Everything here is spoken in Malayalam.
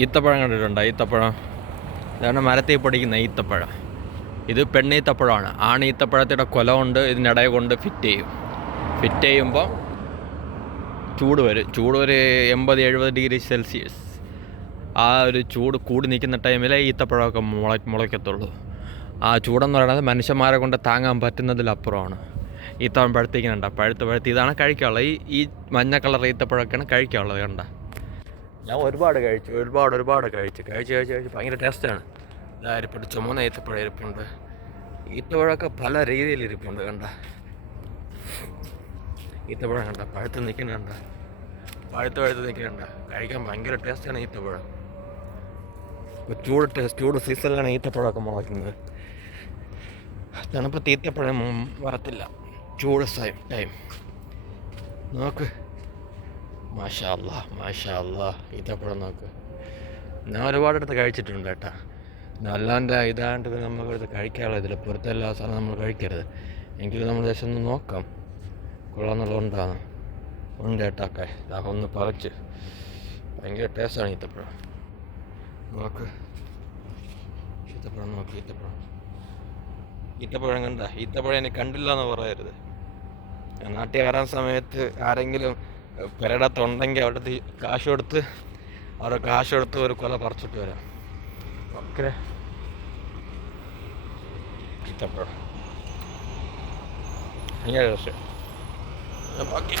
ഈത്തപ്പഴം കണ്ടിട്ടുണ്ടോ? ഈത്തപ്പഴം ഇതാണ് മരത്തിൽ പൊടിക്കുന്ന ഈത്തപ്പഴം. ഇത് പെണ്ണീത്തപ്പഴമാണ്. ആണീത്തപ്പഴത്തിൻ്റെ കൊല കൊണ്ട് ഇതിനിടയെ കൊണ്ട് ഫിറ്റ് ചെയ്യുമ്പോൾ ചൂട് ഒരു 80-70 ഡിഗ്രി സെൽഷ്യസ്. ആ ഒരു ചൂട് കൂടി നിൽക്കുന്ന ടൈമിലേ ഈത്തപ്പഴമൊക്കെ മുളയ്ക്കത്തുള്ളൂ. ആ ചൂടെന്ന് പറയുന്നത് മനുഷ്യന്മാരെ കൊണ്ട് താങ്ങാൻ പറ്റുന്നതിലപ്പുറമാണ്. ഈത്തപ്പഴം പഴുത്തിക്കുന്നുണ്ട്. പഴുത്ത് ഇതാണ് കഴിക്കാനുള്ളത്. ഈ മഞ്ഞ കളർ ഈത്തപ്പഴമൊക്കെയാണ് കഴിക്കാനുള്ളത്. കണ്ട, ഞാൻ ഒരുപാട് കഴിച്ചു ഭയങ്കര ടേസ്റ്റാണ്. ഇതായിരിപ്പുണ്ട്, ചുമന്ന ഈത്തപ്പഴം ഇരിപ്പുണ്ട്. ഈത്തപ്പഴമൊക്കെ പല രീതിയിൽ ഇരിപ്പുണ്ട്. കണ്ട, ഈത്തപ്പഴം കണ്ട പഴുത്ത് നിൽക്കുന്നുണ്ട്. കഴിക്കാൻ ഭയങ്കര ടേസ്റ്റാണ് ഈത്തപ്പഴം. ചൂട് സീസണിലാണ് ഈത്തപ്പഴമൊക്കെ മുളയ്ക്കുന്നത്. തണുപ്പത്ത് ഈത്തപ്പഴം വരത്തില്ല. ചൂട് ടൈം നോക്ക്. മാഷാ അല്ലാ ഈത്തപ്പഴം നോക്ക്. ഞാൻ ഒരുപാടെടുത്ത് കഴിച്ചിട്ടുണ്ട് കേട്ടാ. അല്ലാണ്ട് ഇതാണ്ട് നമുക്കെടുത്ത് കഴിക്കാനുള്ള ഇതിൽ പുറത്തെല്ലാ സാധനം നമ്മൾ കഴിക്കരുത്. എങ്കിലും നമ്മൾ ദേശം ഒന്ന് നോക്കാം കൊള്ളാമെന്നുള്ളതുകൊണ്ടാണ്. ഉണ്ട് കേട്ടാക്കെ. ഒന്ന് പറിച്ച് ഭയങ്കര ടേസ്റ്റാണ് ഈത്തപ്പഴം. നോക്ക് ഈത്തപ്പഴം കണ്ട. ഈത്തപ്പഴം എന്നെ കണ്ടില്ല എന്ന് പറയരുത്. നാട്ടിൽ വരാൻ സമയത്ത് ആരെങ്കിലും പെരടത്തുണ്ടെങ്കിൽ അവിടുത്തെ കാശ് കൊടുത്ത് ഒരു കൊല പറിച്ചിട്ട് വരാം. ഓക്കെ, ഈത്തപ്പഴം ഭയങ്കര രസം. ഓക്കെ.